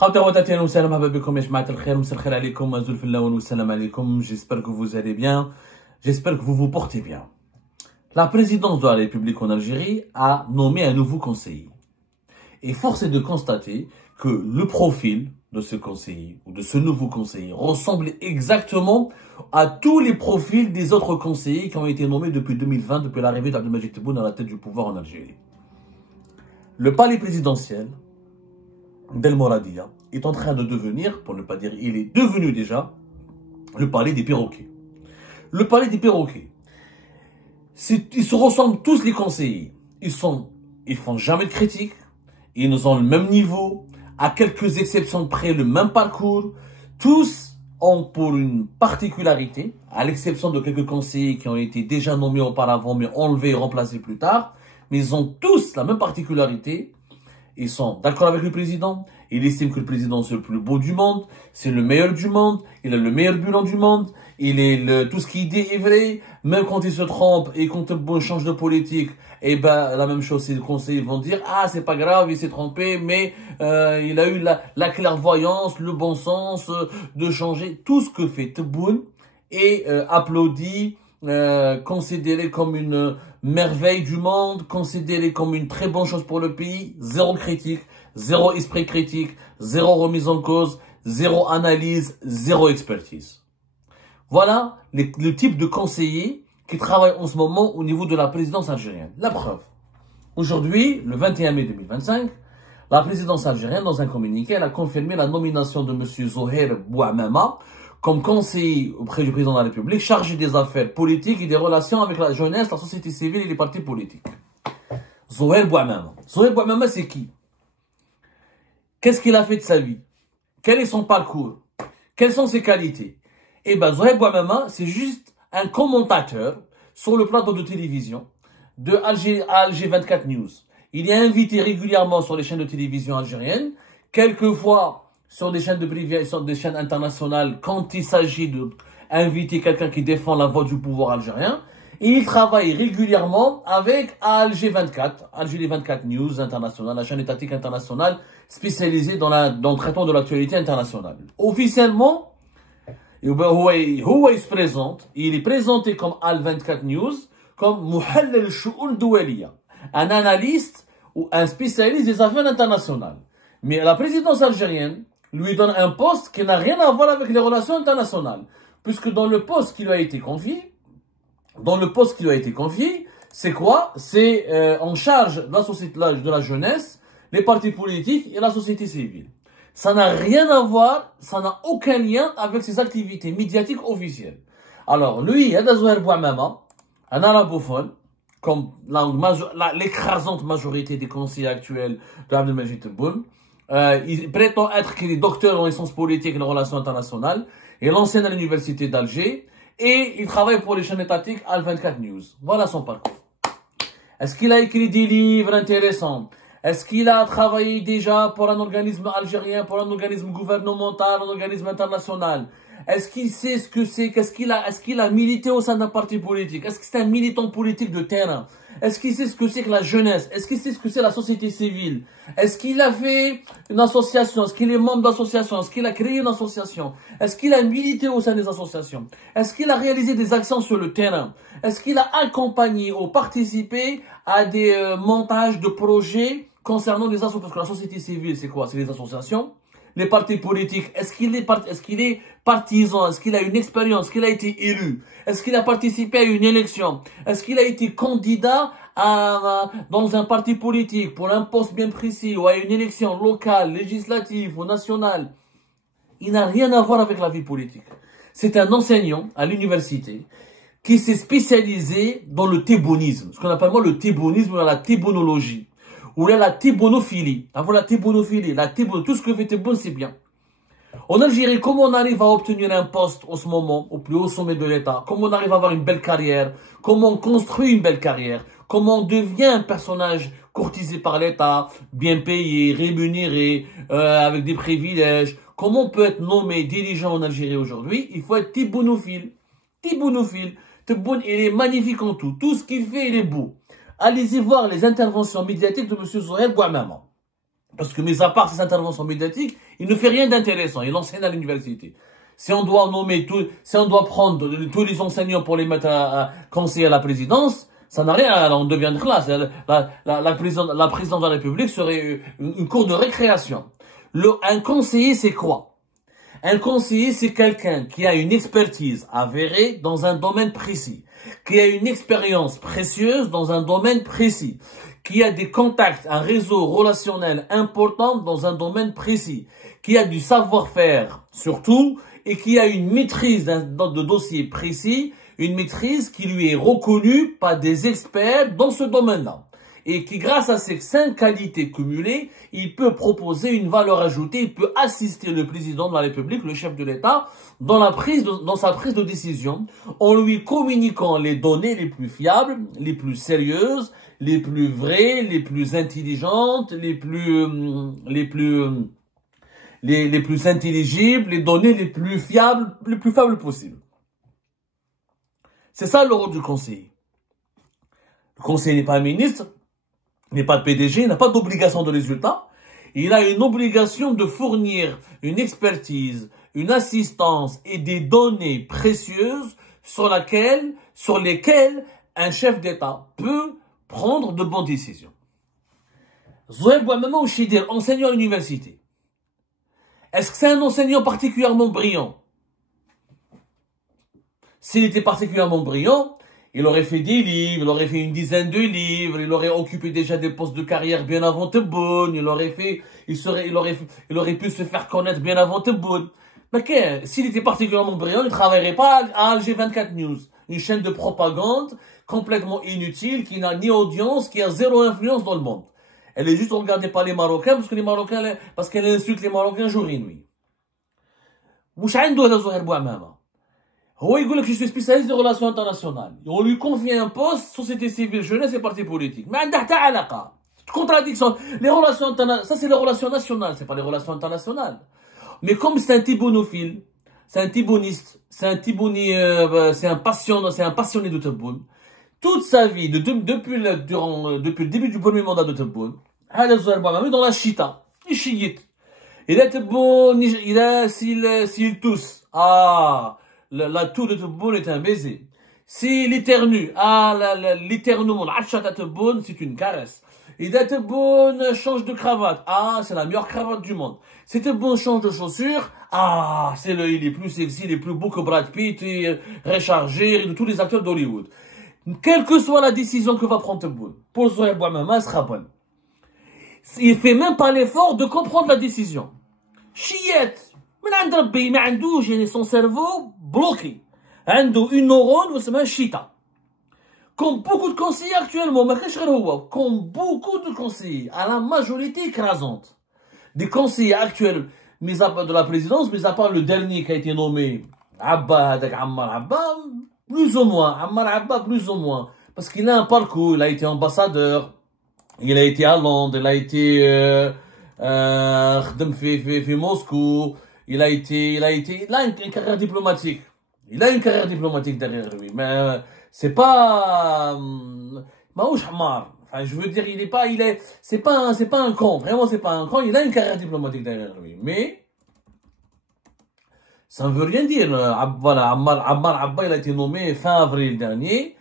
J'espère que vous allez bien, j'espère que vous vous portez bien. La présidence de la République en Algérie a nommé un nouveau conseiller. Et force est de constater que le profil de ce conseiller ou de ce nouveau conseiller ressemble exactement à tous les profils des autres conseillers qui ont été nommés depuis 2020, depuis l'arrivée d'Abdelmadjid Tebboune à la tête du pouvoir en Algérie. Le palais présidentiel d'El Mouradia est en train de devenir, pour ne pas dire il est devenu déjà, le palais des perroquets. Le palais des perroquets. Ils se ressemblent tous les conseillers. Ils font jamais de critiques. Ils ont le même niveau, à quelques exceptions près le même parcours. Tous ont pour une particularité, à l'exception de quelques conseillers qui ont été déjà nommés auparavant mais enlevés et remplacés plus tard, mais ils ont tous la même particularité. Ils sont d'accord avec le président. Ils estiment que le président c'est le plus beau du monde, c'est le meilleur du monde, il a le meilleur bilan du monde, tout ce qu'il dit est vrai, même quand il se trompe et quand il change de politique, et ben la même chose, les conseillers vont dire ah c'est pas grave, il s'est trompé, mais il a eu la clairvoyance, le bon sens de changer. Tout ce que fait Tebboune est applaudi, considéré comme une merveille du monde, considéré comme une très bonne chose pour le pays, zéro critique, zéro esprit critique, zéro remise en cause, zéro analyse, zéro expertise. Voilà le type de conseiller qui travaille en ce moment au niveau de la présidence algérienne. La preuve. Aujourd'hui, le 21 mai 2025, la présidence algérienne, dans un communiqué, elle a confirmé la nomination de M. Zohair Bouamama comme conseiller auprès du président de la République, chargé des affaires politiques et des relations avec la jeunesse, la société civile et les partis politiques. Zohair Bouamama. Zohair Bouamama, c'est qui? Qu'est-ce qu'il a fait de sa vie? Quel est son parcours? Quelles sont ses qualités? Eh bien, Zohair Bouamama, c'est juste un commentateur sur le plateau de télévision de Alger 24 News. Il est invité régulièrement sur les chaînes de télévision algériennes, quelquefois sur des chaînes sur des chaînes internationales quand il s'agit d'inviter quelqu'un qui défend la voix du pouvoir algérien. Et il travaille régulièrement avec Alger 24 News international, la chaîne étatique internationale spécialisée dans le traitement de l'actualité internationale. Officiellement, il se présente, il est présenté comme Al 24 News, comme Muhallel al-Shu'un Doualiya, un analyste ou un spécialiste des affaires internationales. Mais la présidence algérienne lui donne un poste qui n'a rien à voir avec les relations internationales, puisque dans le poste qui lui a été confié, c'est quoi? C'est en charge de la société, de la jeunesse, les partis politiques et la société civile. Ça n'a rien à voir, ça n'a aucun lien avec ses activités médiatiques officielles. Alors, lui, Zohair Bouamama, un arabophone, comme l'écrasante majorité des conseillers actuels d'Abdelmadjid Tebboune, il prétend être qu'il est docteur en sciences politiques et en relations internationales. Il enseigne à l'université d'Alger et il travaille pour les chaînes étatiques Al 24 News. Voilà son parcours. Est-ce qu'il a écrit des livres intéressants? Est-ce qu'il a travaillé déjà pour un organisme algérien, pour un organisme gouvernemental, un organisme international? Est-ce qu'il sait ce que c'est? Est-ce qu'il a milité au sein d'un parti politique? Est-ce que c'est un militant politique de terrain? Est-ce qu'il sait ce que c'est que la jeunesse? Est-ce qu'il sait ce que c'est la société civile? Est-ce qu'il a fait une association? Est-ce qu'il est membre d'association? Est-ce qu'il a créé une association? Est-ce qu'il a milité au sein des associations? Est-ce qu'il a réalisé des actions sur le terrain? Est-ce qu'il a accompagné ou participé à des montages de projets concernant des associations? Parce que la société civile, c'est quoi? C'est les associations. Les partis politiques, est-ce qu'il est partisan? Est-ce qu'il a une expérience? Est-ce qu'il a été élu? Est-ce qu'il a participé à une élection? Est-ce qu'il a été candidat dans un parti politique pour un poste bien précis ou à une élection locale, législative ou nationale? Il n'a rien à voir avec la vie politique. C'est un enseignant à l'université qui s'est spécialisé dans le tébbonisme, ce qu'on appelle moi le tébbonisme ou la tébbonologie. Ou là, la thébonophilie. La thébonophilie, tout ce que fait Tebboune, c'est bien. En Algérie, comment on arrive à obtenir un poste en ce moment, au plus haut sommet de l'État? Comment on arrive à avoir une belle carrière? Comment on construit une belle carrière? Comment on devient un personnage courtisé par l'État, bien payé, rémunéré, avec des privilèges? Comment on peut être nommé dirigeant en Algérie aujourd'hui? Il faut être thébounophile. Tebboune, il est magnifique en tout. Tout ce qu'il fait, il est beau. Allez-y voir les interventions médiatiques de M. Zohair Bouamama. Parce que, mis à part ses interventions médiatiques, il ne fait rien d'intéressant. Il enseigne à l'université. Si on doit si on doit prendre tous les enseignants pour les mettre à conseiller à la présidence, ça n'a rien, on devient de classe. La présidence de la République serait une cour de récréation. Un conseiller, c'est quoi? Un conseiller, c'est quelqu'un qui a une expertise avérée dans un domaine précis, qui a une expérience précieuse dans un domaine précis, qui a des contacts, un réseau relationnel important dans un domaine précis, qui a du savoir-faire surtout, et qui a une maîtrise de dossier précis, une maîtrise qui lui est reconnue par des experts dans ce domaine-là. Et qui, grâce à ces 5 qualités cumulées, il peut proposer une valeur ajoutée, il peut assister le président de la République, le chef de l'État, dans sa prise de décision, en lui communiquant les données les plus fiables, les plus sérieuses, les plus vraies, les plus intelligentes, les plus intelligibles, les données les plus fiables possibles. C'est ça le rôle du conseiller. Le conseiller n'est pas un ministre, n'est pas de PDG, il n'a pas d'obligation de résultat. Il a une obligation de fournir une expertise, une assistance et des données précieuses sur lesquelles un chef d'État peut prendre de bonnes décisions. Zouhair Bouamama ou Chidir, enseignant à l'université. Est-ce que c'est un enseignant particulièrement brillant? S'il était particulièrement brillant, il aurait fait des livres, il aurait fait une dizaine de livres, il aurait occupé déjà des postes de carrière bien avant Tebboune, il aurait pu se faire connaître bien avant Tebboune. Mais s'il était particulièrement brillant, il ne travaillerait pas à Alger 24 News, une chaîne de propagande complètement inutile, qui n'a ni audience, qui a zéro influence dans le monde. Elle est juste regardée par les Marocains, parce qu'elle insulte les Marocains jour et nuit. Mouch عنده هذا زهير بوعمامة. هو يقول لك je suis spécialiste des relations internationales. On lui confie un poste, société civile, jeunesse et parti politique. Mais عنده حتى علاقة. Contradiction. Les relations internationales, ça c'est les relations nationales, c'est pas les relations internationales. Mais comme c'est un tibounophile, c'est un tibouniste, c'est un passionné de Tebboune. Toute sa vie, depuis le début du premier mandat de Tebboune, dans la chita, il chiite. Il est Tebboune, s'il tousse, la toux de Tebboune est un baiser. S'il éternue, l'éternuement, l'achata de Tebboune, c'est une caresse. Il est Tebboune, change de cravate, c'est la meilleure cravate du monde. Si Tebboune change de chaussures, il est plus sexy, il est plus beau que Brad Pitt, et rechargé, de tous les acteurs d'Hollywood. Quelle que soit la décision que va prendre Tebboune, pour Zouhair Bouamama, elle sera bonne. Il fait même pas l'effort de comprendre la décision. Chiette, mais son cerveau bloqué. Une neurone, c'est un chita. Comme beaucoup de conseillers actuellement, comme beaucoup de conseillers, à la majorité écrasante, des conseillers actuels, mis à part de la présidence, mis à part le dernier qui a été nommé, Ammar Abba, plus ou moins, Ammar Abba, plus ou moins. Parce qu'il a un parcours, il a été ambassadeur, il a été à Londres, il a été fait Moscou, il a une carrière diplomatique. Il a une carrière diplomatique derrière lui, mais c'est pas Maouch Hammar. Enfin, je veux dire, c'est pas un con. Vraiment, c'est pas un con. Il a une carrière diplomatique derrière lui, mais ça ne veut rien dire. Voilà, Ammar Abba, il a été nommé fin avril dernier.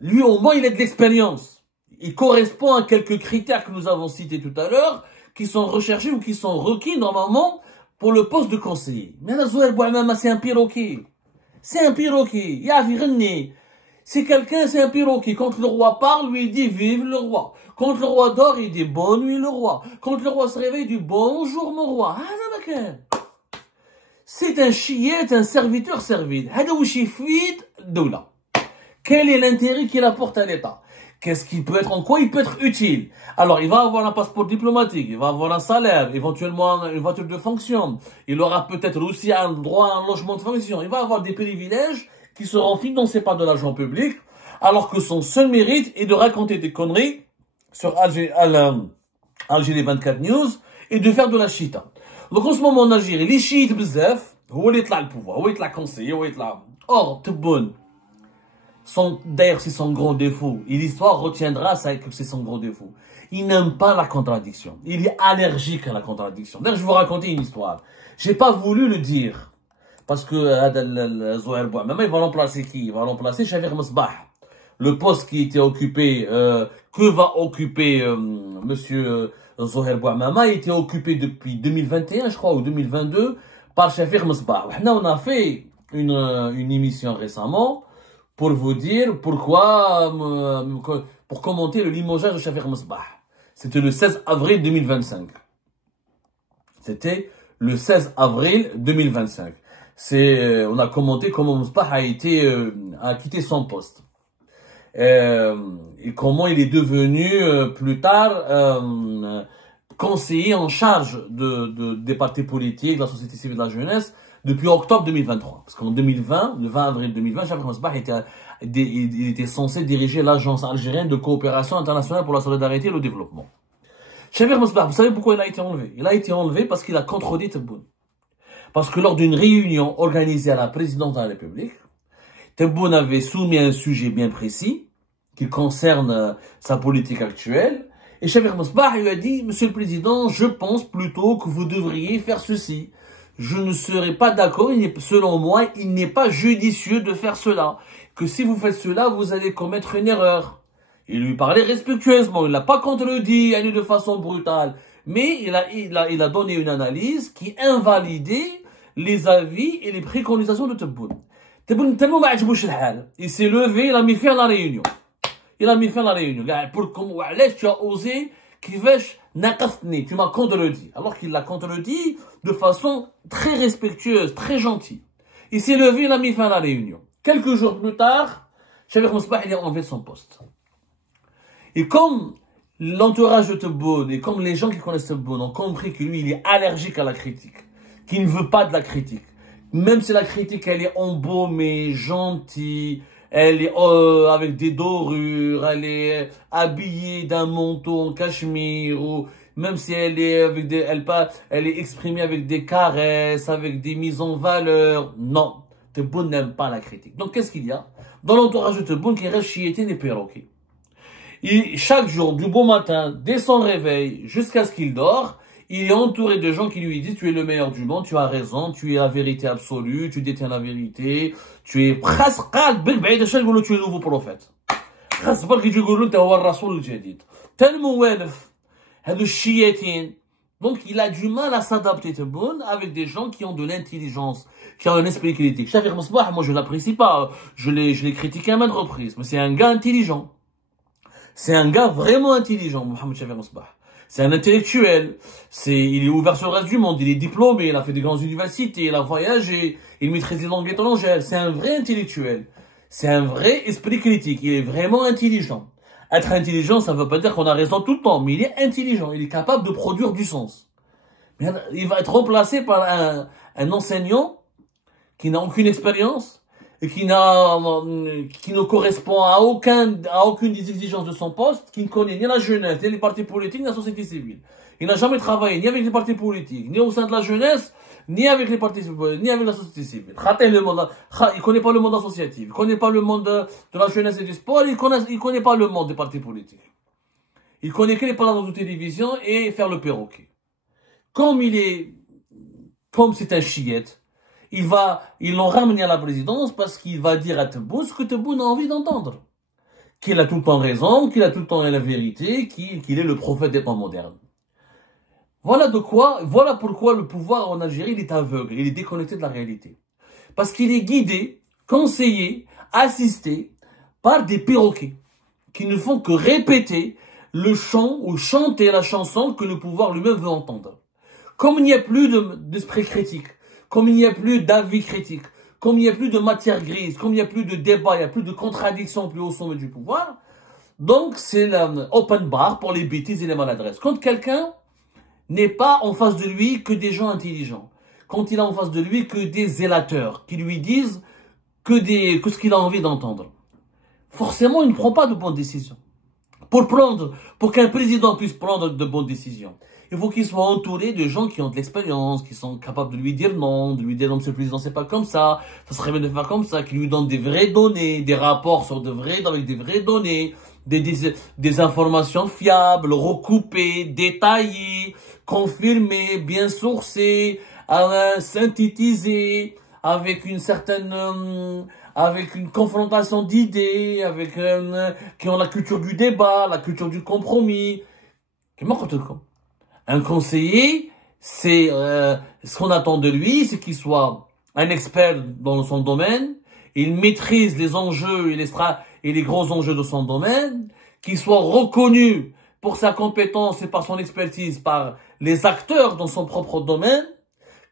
Lui, au moins, il a de l'expérience. Il correspond à quelques critères que nous avons cités tout à l'heure, qui sont recherchés ou qui sont requis normalement pour le poste de conseiller. Mais là, Zouhair Bouamama, c'est un perroquet. C'est un perroquet. C'est un perroquet. Quand le roi parle, lui, il dit vive le roi. Quand le roi dort, il dit bonne nuit le roi. Quand le roi se réveille, il dit bonjour mon roi. C'est un chiette, un serviteur servile. Quel est l'intérêt qu'il apporte à l'État? En quoi il peut être utile? Alors, il va avoir un passeport diplomatique, il va avoir un salaire, éventuellement une voiture de fonction. Il aura peut-être aussi un droit à un logement de fonction. Il va avoir des privilèges qui seront financés par de l'argent public, alors que son seul mérite est de raconter des conneries sur Alger 24 News et de faire de la chita. Donc, en ce moment, en Algérie, les chiites bzef, où est le pouvoir, où est la conseiller, où est la... Or, Tebboune, D'ailleurs, c'est son gros défaut. Et l'histoire retiendra ça que c'est son gros défaut. Il n'aime pas la contradiction. Il est allergique à la contradiction. D'ailleurs, je vais vous raconter une histoire. J'ai pas voulu le dire. Parce que Zohair Bouamama, il va remplacer qui? Il va remplacer Chafik Mesbah. Le poste qui était occupé, que va occuper monsieur Zohair Bouamama, a été occupé depuis 2021, je crois, ou 2022, par Chafik Mesbah. On a fait une émission récemment pour vous dire pourquoi, pour commenter le limogeage de Chafik Mesbah. C'était le 16 avril 2025. C'était le 16 avril 2025. On a commenté comment Mesbah a quitté son poste. Et comment il est devenu plus tard conseiller en charge des partis politiques, de la société civile de la jeunesse, depuis octobre 2023. Parce qu'en 2020, le 20 avril 2020, Chafik Mesbah il était censé diriger l'agence algérienne de coopération internationale pour la solidarité et le développement. Chafik Mesbah, vous savez pourquoi il a été enlevé? Il a été enlevé parce qu'il a contredit Tebboune. Parce que lors d'une réunion organisée à la présidence de la République, Tebboune avait soumis un sujet bien précis qui concerne sa politique actuelle. Et Chafik Mesbah lui a dit, Monsieur le Président, je pense plutôt que vous devriez faire ceci. Je ne serai pas d'accord, selon moi, il n'est pas judicieux de faire cela. Que si vous faites cela, vous allez commettre une erreur. Il lui parlait respectueusement, il ne l'a pas contredit de façon brutale. Mais il a donné une analyse qui invalidait les avis et les préconisations de Tebboune. Tebboune tellement ma'ajbouch l'hal. Il s'est levé, il a mis fin à la réunion. Il a mis fin à la réunion. Pour comme tu as osé, tu m'as contredit. Alors qu'il l'a contredit de façon très respectueuse, très gentille. Il s'est levé, il a mis fin à la réunion. Quelques jours plus tard, Chafik Mesbah il a enlevé son poste. Et comme l'entourage de Tebboune et comme les gens qui connaissent Tebboune ont compris que lui, il est allergique à la critique, qu'il ne veut pas de la critique, même si la critique, elle est embaumée, gentille, elle est avec des dorures, elle est habillée d'un manteau en cachemire, ou même si elle est avec elle est exprimée avec des caresses, avec des mises en valeur. Non, Tebboune n'aime pas la critique. Donc qu'est-ce qu'il y a dans l'entourage de Tebboune qui reste chiété des perroquets? Chaque jour, du bon matin, dès son réveil, jusqu'à ce qu'il dort, il est entouré de gens qui lui disent, tu es le meilleur du monde, tu as raison, tu es la vérité absolue, tu détiens la vérité, tu es presque, tu es le nouveau prophète. Donc, il a du mal à s'adapter, Tebboune, avec des gens qui ont de l'intelligence, qui ont un esprit critique. Chafik Mesbah, moi, je l'apprécie pas. Je l'ai critiqué à maintes reprises, mais c'est un gars intelligent. C'est un gars vraiment intelligent, Mohamed Chafik Mesbah. C'est un intellectuel. Il est ouvert sur le reste du monde. Il est diplômé. Il a fait des grandes universités. Il a voyagé. Il maîtrise les langues étrangères. C'est un vrai intellectuel. C'est un vrai esprit critique. Il est vraiment intelligent. Être intelligent, ça ne veut pas dire qu'on a raison tout le temps. Mais il est intelligent. Il est capable de produire du sens. Mais il va être remplacé par un enseignant qui n'a aucune expérience et qui ne correspond à aucune des exigences de son poste, qui ne connaît ni la jeunesse, ni les partis politiques, ni la société civile. Il n'a jamais travaillé ni avec les partis politiques, ni au sein de la jeunesse, ni avec les partis, ni avec la société civile. Il connaît pas le monde associatif, il connaît pas le monde de la jeunesse et du sport, il connaît pas le monde des partis politiques. Il connaît que les plateaux de télévision et faire le perroquet. Comme c'est un chiette, ils l'ont ramené à la présidence parce qu'il va dire à Tebboune ce que Tebboune a envie d'entendre. Qu'il a tout le temps raison, qu'il a tout le temps la vérité, qu'il est le prophète des temps modernes. Voilà pourquoi le pouvoir en Algérie, il est aveugle, il est déconnecté de la réalité. Parce qu'il est guidé, conseillé, assisté par des perroquets qui ne font que répéter le chant ou chanter la chanson que le pouvoir lui-même veut entendre. Comme il n'y a plus d'esprit critique, comme il n'y a plus d'avis critiques, comme il n'y a plus de matière grise, comme il n'y a plus de débat, il n'y a plus de contradiction plus au sommet du pouvoir, donc c'est l'open bar pour les bêtises et les maladresses. Quand quelqu'un n'est pas en face de lui que des gens intelligents, quand il a en face de lui que des zélateurs qui lui disent que ce qu'il a envie d'entendre, forcément il ne prend pas de bonnes décisions. Pour qu'un président puisse prendre de bonnes décisions, il faut qu'il soit entouré de gens qui ont de l'expérience, qui sont capables de lui dire non, monsieur le président, c'est pas comme ça serait bien de faire comme ça, qui lui donnent des vraies données, des rapports avec des vraies données, des informations fiables, recoupées, détaillées, confirmées, bien sourcées, synthétisées, avec avec une confrontation d'idées, qui ont la culture du débat, la culture du compromis. Un conseiller, c'est ce qu'on attend de lui, c'est qu'il soit un expert dans son domaine, il maîtrise les enjeux et les gros enjeux de son domaine, qu'il soit reconnu pour sa compétence et par son expertise par les acteurs dans son propre domaine,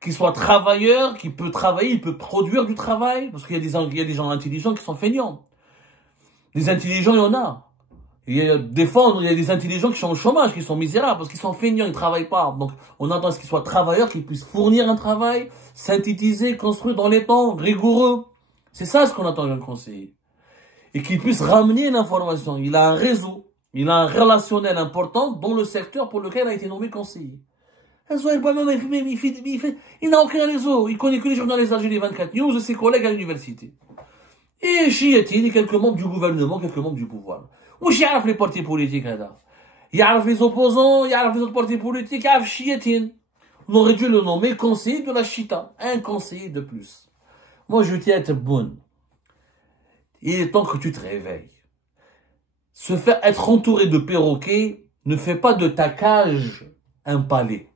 qu'il soit travailleur, qu'il peut travailler, il peut produire du travail, parce qu'il y a des gens intelligents qui sont feignants. Des intelligents, il y en a. Des fois, il y a des intelligents qui sont au chômage, qui sont misérables, parce qu'ils sont feignants, ils ne travaillent pas. Donc, on attend qu'ils soient travailleurs, qu'ils puissent fournir un travail, synthétisé, construit dans les temps, rigoureux. C'est ça ce qu'on attend d'un conseiller. Et qu'il puisse ramener l'information. Il a un réseau, il a un relationnel important dans le secteur pour lequel il a été nommé conseiller. Il n'a aucun réseau. Il connaît que les journalistes d'Algérie 24 News et ses collègues à l'université. Et chiétine, quelques membres du gouvernement, quelques membres du pouvoir. وش يعرف les partis politiques هذا يعرف les opposants يعرف les autres partis politiques يعرف chiétine. On aurait dû le nommer conseiller de la chita, un conseiller de plus. Moi je tiens à être bonne. Il est temps que tu te réveilles. Se faire être entouré de perroquets ne fait pas de ta cage un palais.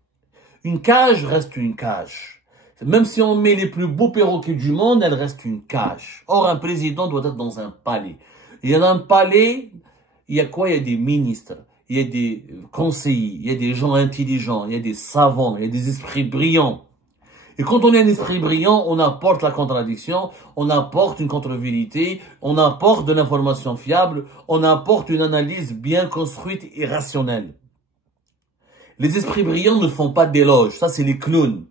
Une cage reste une cage. Même si on met les plus beaux perroquets du monde, elle reste une cage. Or un président doit être dans un palais. Il y a un palais. Il y a quoi? Il y a des ministres, il y a des conseillers, il y a des gens intelligents, il y a des savants, il y a des esprits brillants. Et quand on est un esprit brillant, on apporte la contradiction, on apporte une contre-vérité, on apporte de l'information fiable, on apporte une analyse bien construite et rationnelle. Les esprits brillants ne font pas d'éloges, ça c'est les clowns.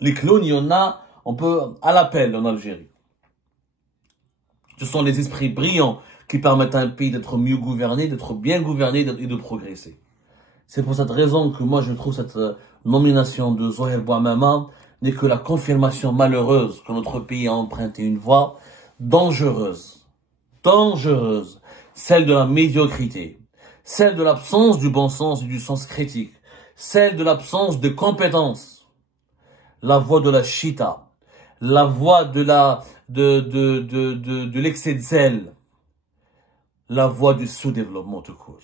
Les clowns, il y en a, on peut à l'appel en Algérie. Ce sont les esprits brillants qui permettent à un pays d'être mieux gouverné, d'être bien gouverné et de progresser. C'est pour cette raison que moi je trouve cette nomination de Zohair Bouamama n'est que la confirmation malheureuse que notre pays a emprunté une voie dangereuse, celle de la médiocrité, celle de l'absence du bon sens et du sens critique, celle de l'absence de compétences, la voie de la chita, la voie de l'excès de zèle, la voie du sous-développement tout court.